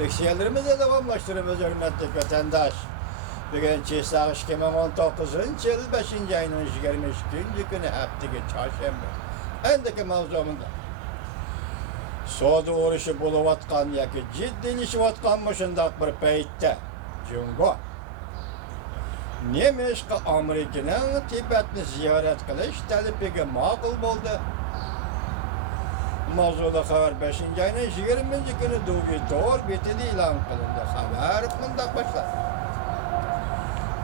Leksiyalarımızı devamlaştırımız hürmetli vatandaş. Bugün Çiğsağış 2019 yıl 5. ayının 23. günü haftaki çarşamba. Endeki mavzumunda. Soğudu uğraşı buluvatkan yaki ciddilişivatkan muşundak bir peytte. Cungo. Nemiş ki Amerika'nın Tibet'ni ziyaret kılış talipigi makul buldu. Mavzuda haber 5. ayının 20. günü Dugi Doğru bitidi ilan kılındı. Haber bundan başlar.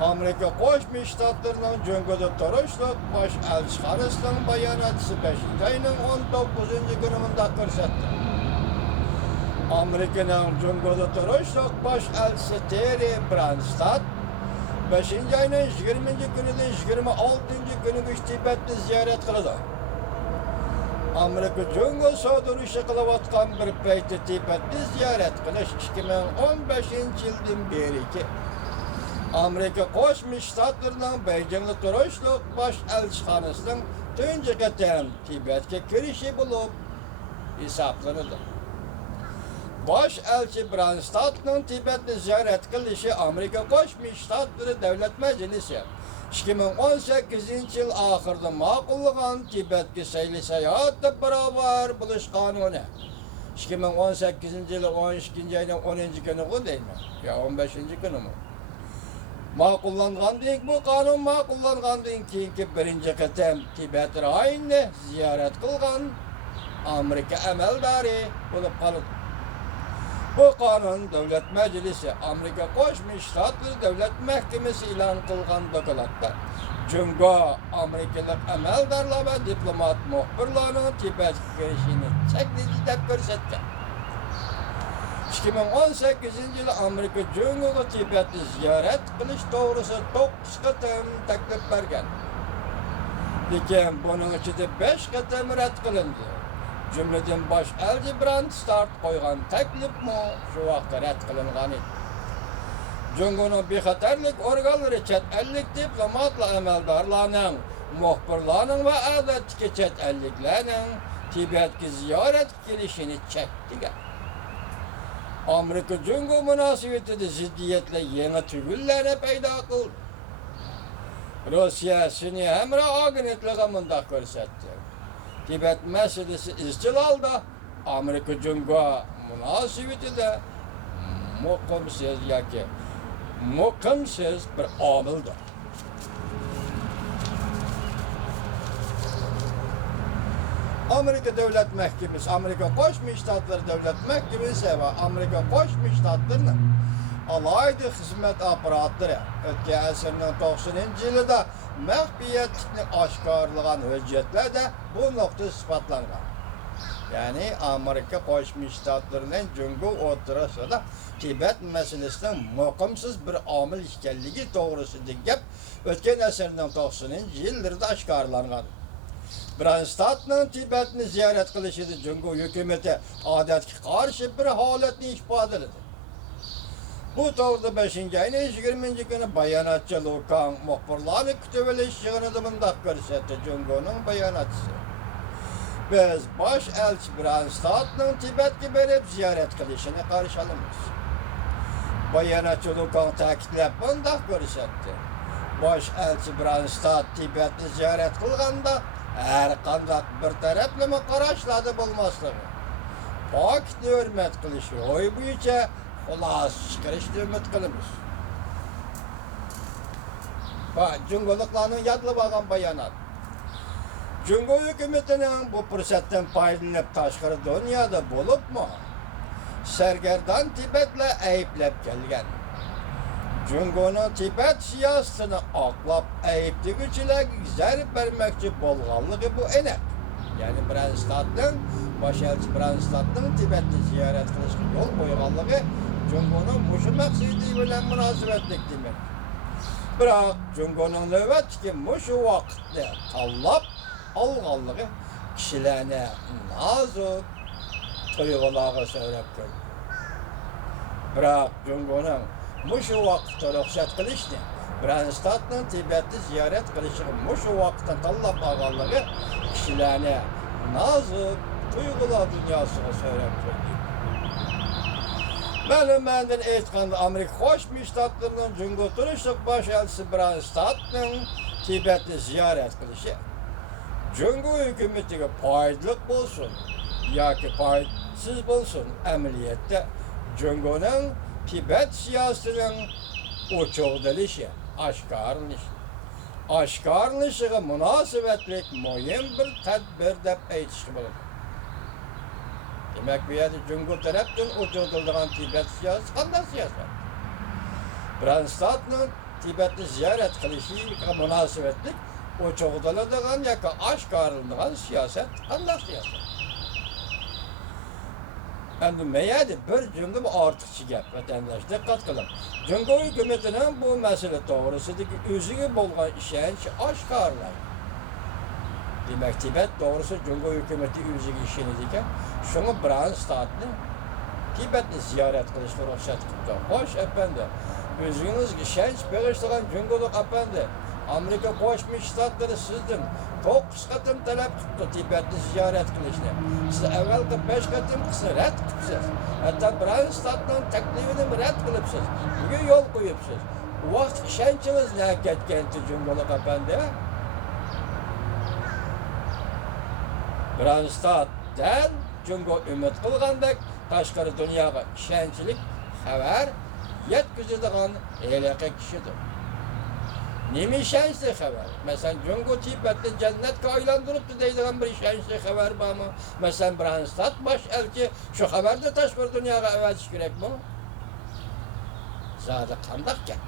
Amerika Koşmuş Ştatlarının Cungo'da Toruşluk baş elçihanısının bayanatçısı 5. ayının 19. günümünde kırsattı. Amerika'nın Cungo'da Toruşluk baş elçisi Terry Branstad 5. ayının 20. günüden 26. günü güç Tibet'ni ziyaret kıldı. Amerika Cungo soğuduruşu kılıvatkan bir peyti Tibet'ni ziyaret kılış 2015. yıldan beri ki Amerika Koşmuş Ştatlarının Beijing'li Toruşluk baş elçihanısının tünce keten Tibet'e girişi bulup hesaplanıldı. Baş elçi Branstad'ın Tibet'ni ziyaret kılışı Amerika Koşmuş Ştatları Devlet Meclisi 2018 yıl ahırda makulluğun Tibet'ki seyli seyahatle beraber buluş kanunu. 2018 yılı 12. ayının 10. günü bu değil mi? Ya 15. günü mü? Makullanğan deyin bu kanun makullanğan deyin ki birinci kıtem Tibet rayını ziyaret kılgan Amerika emeldari bulup kalıp. Bu kanun Devlet Meclisi Amerika Koşmuş Ştatları Devlet Mahkemesi ilan kılgan dokulatlar. Cungo Amerikalık emeldarlar ve diplomat muhbirlarının Tibet girişini çeklici de görsetti. 2018 yılı Amerika Cungo'da Tibet'i ziyaret kılış doğrusu 9 kıtım teklif vergen. Lakin bunun içinde 5 kıtım red kılındı. Cümleden baş elçi Branstad koygan teklif mi şu vakti red kılıngan idi. Cungo'nun bir xatarlik organları çet ellik diplomatla emeldarlarının, muhbirlarının ve adetki çet elliklerinin Tibet'ki ziyaret gelişini çekti. Amerika Cungo münasebetinde ziddiyetle yeni tügüllerine peyda kıldı. Rusya seni hemre agınetliğe mındak görsetti. Tibet meselesi izcilalda Amerika Cungo münasebetinde mukumsiz bir amildir. Amerika Devlet Mahkemesi, Amerika Koşmuş Ştatları Devlet Mahkemesi ve Amerika Koşmuş Ştatları'nın alaydı hizmet aparatları ötki əsrinin 90. yılında məhbiyyətini aşkarlayan hüccetler de bu nokta ispatlangan. Yani Amerika Koşmuş Ştatları'nın Cungo oturasıda Tibet meselesinin mukumsuz bir amil işkelliği doğrusu gep ötken əsrinin 90. yıllarda aşkarlangan. Branstad'ın Tibet'ni ziyaret kılışıdı Cungo hükümeti adetki karşı bir haletini ifade edildi. Bu doğruda 5. ayının 20. günü bayanatçı Lukan muhbirlarını kütübeleşeceğini de bındak görsetti Cungo'nun bayanatçısı. Biz baş elçi Branstad'ın Tibet'ki berip ziyaret kılışını karşılamış. Bayanatçı Lukan takitlep bındak görsetti. Baş elçi Branstad Tibet'ni ziyaret kılganda her kandak bir taraflı mı karaşladı bulmaslığı. Pakitli hürmet kılışı oy büyüce olas çıkarışlı hürmet kılmış. Cungoluklarının yadlı bağın bayanat. Cungo hükümetinin bu fırsattan paylanıp taşkırı dünyada bulup mu? Sergerdan Tibet'le eyiplep gelgen. Cungo'nun Tibet siyasetini aklap eyipli güçüyle zerp vermekçi bolğanlığı bu enek. Yani Branstad'ın, başelçi Branstad'ın Tibet'li ziyaret kılışkı yol koyğanlığı Cungo'nun muşu məqsidi bilen münasibetlik demek. Bırak Cungo'nun növbet ki muşu vakitte tallap alğanlığı kişilerine nazuk duyğulağı söylep gördü. Bırak Cungo'nun muşu vakitte ruhsat kılıştı. Branstad'ın Tibet'i ziyaret kılışı muşu vakitte tallap alğanlığı kişilerine nazuk duyğula dünyasını söylep gördü. Menden aytganda Amerika Qo'shma Shtatlarining Jungo turishliq bosh elchisi Branstadning Tibetni ziyorat qilishi Jungo hukumatiga foydali bo'lsin yoki foydasiz bo'lsin, amaliyotda Jungoning Tibet siyosatining o'choqdalishi, oshkorlanishiga munosabatli muhim bir tadbir deb aytishga bo'ladi. Demak, bu yerda Jungo tarafdan o'choqdilgan Tibet siyosati qanday siyosat? Branstadning Tibetni ziyorat qilishiga munosabatli o'choqdiladigan yoki oshkorlanadigan siyosat qanday siyosat? Endi meyadi bir cümle bu ortiqcha gap, vatandaş diqqat qiling. Jungo hukumatining bu masala to'g'risidagi o'ziga bo'lgan ishonchi oshkorlanadi. Demak, Tibet to'g'risi Jungo hukumati o'ziga ishonadi ekan, shuni Branstadni Tibetni ziyorat qilishga ruxsat qildi. Xo'sh, efendi, o'zingizga ishonch berishgan Jungolik efendi, Amerika Qo'shma Shtatlari sizdan 9 qatim talab qildi Tibetni ziyorat qilishni. Siz avvalgi 5 qatim rad qilibsiz. Hatto Branstadning taklifini rad qilibsiz. Bugun yo'l qo'yibsiz. Bu vaqt ishonchingiz nega ketgan Jungolik efendi? Branstaddan Jungo umid qilgandek tashqari dunyoga ishonchlik xabar yetkazadigan haliqi kishidir. Nima ishonchli xabar? Masalan, Jungo Tibetni jannatga aylantiribdi deydigan bir ishonchli xabar bormi? Masalan, Branstad bosh elchi shu xabarni tashqari dunyoga avatish kerakmi? Zodi qanday gap?